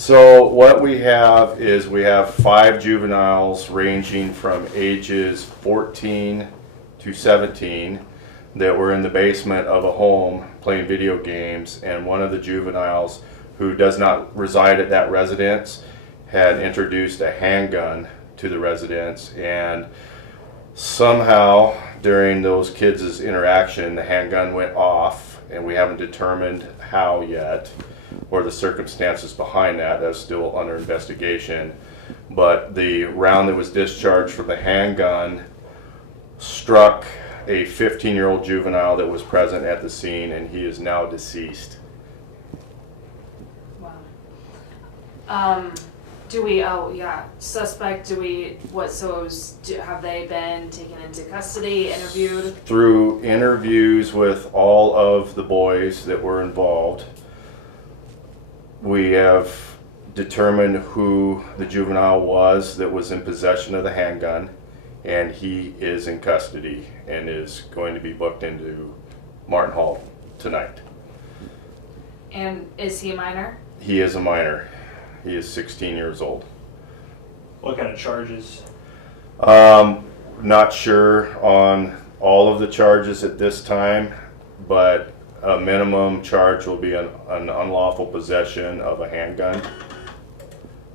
So what we have is we have 5 juveniles ranging from ages 14 to 17 that were in the basement of a home playing video games, and one of the juveniles, who does not reside at that residence, had introduced a handgun to the residence, and somehow during those kids' interaction the handgun went off, and we haven't determined how yet or the circumstances behind that. That's still under investigation. But the round that was discharged from the handgun struck a 15-year-old juvenile that was present at the scene, and he is now deceased. Wow. Suspect, have they been taken into custody, interviewed? Through interviews with all of the boys that were involved, we have determined who the juvenile was that was in possession of the handgun, and he is in custody and is going to be booked into Martin Hall tonight. And is he a minor? He is a minor. He is 16 years old. What kind of charges? Not sure on all of the charges at this time, but a minimum charge will be an unlawful possession of a handgun,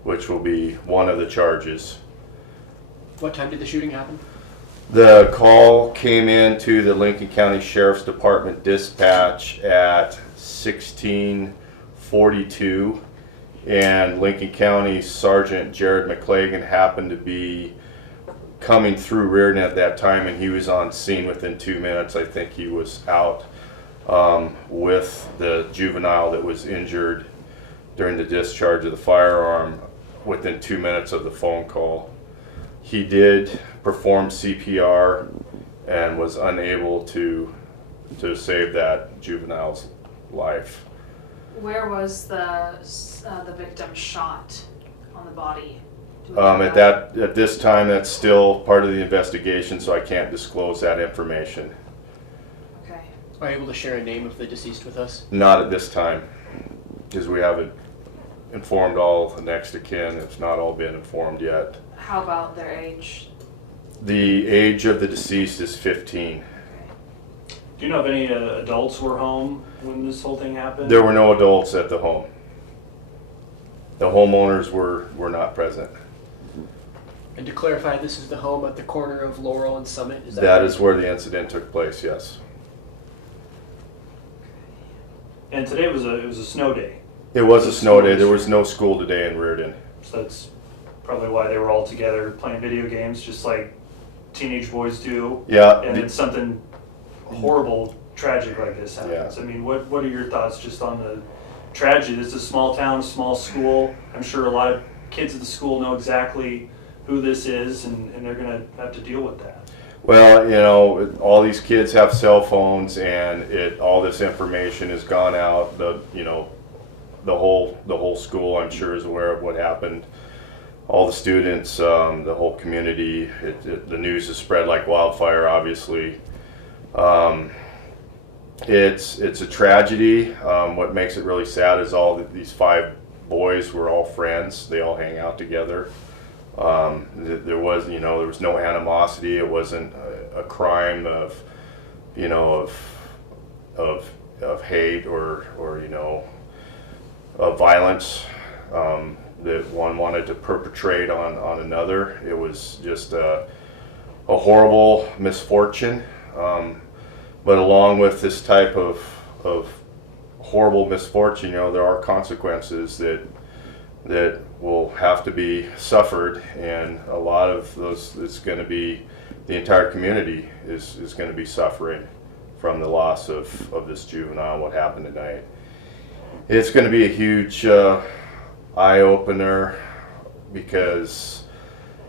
which will be one of the charges. What time did the shooting happen? The call came in to the Lincoln County Sheriff's Department dispatch at 16:42, and Lincoln County Sergeant Jared McClagan happened to be coming through Reardan at that time, and he was on scene within 2 minutes. I think he was out with the juvenile that was injured during the discharge of the firearm within 2 minutes of the phone call. He did perform CPR and was unable to save that juvenile's life. Where was the victim shot on the body? At this time, that's still part of the investigation, so I can't disclose that information. Okay. Are you able to share a name of the deceased with us? Not at this time, because we haven't informed all the next of kin. It's not all been informed yet. How about their age? The age of the deceased is 15. Do you know if any adults were home when this whole thing happened? There were no adults at the home. The homeowners were not present. And to clarify, this is the home at the corner of Laurel and Summit? Is That is where the incident took place, yes. And today it was a snow day. It was a snow day. There was no school today in Reardan. So that's probably why they were all together playing video games, just like teenage boys do. Yeah. And then something horrible, tragic like this happens. Yeah. I mean, what are your thoughts just on the tragedy? This is a small town, small school. I'm sure a lot of kids at the school know exactly who this is, and they're going to have to deal with that. Well, you know, all these kids have cell phones, and all this information has gone out. The whole school, I'm sure, is aware of what happened. All the students, the whole community. The news is spread like wildfire, obviously. It's a tragedy. What makes it really sad is these 5 boys were all friends. They all hang out together. There was no animosity. It wasn't a crime of hate or of violence that one wanted to perpetrate on another. It was just a horrible misfortune. But along with this type of horrible misfortune, there are consequences that will have to be suffered, and a lot of those, it's going to be, the entire community is going to be suffering from the loss of this juvenile, what happened tonight. It's going to be a huge eye-opener because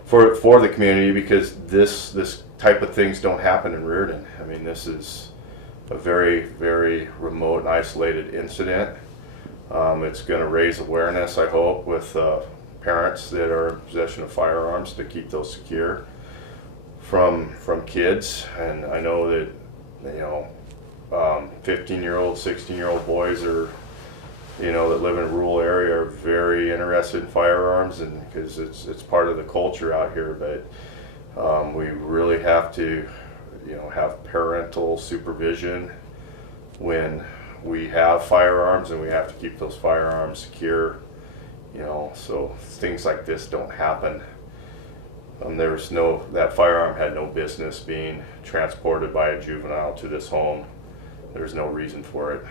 for the community, because this type of things don't happen in Reardan. I mean, this is a very, very remote and isolated incident. It's going to raise awareness, I hope, with parents that are in possession of firearms to keep those secure from kids. And I know that 15-year-old, 16-year-old boys are you know, that live in a rural area are very interested in firearms, and because it's part of the culture out here. But we really have to, you know, have parental supervision when we have firearms, and we have to keep those firearms secure, you know, so things like this don't happen. That firearm had no business being transported by a juvenile to this home. There's no reason for it.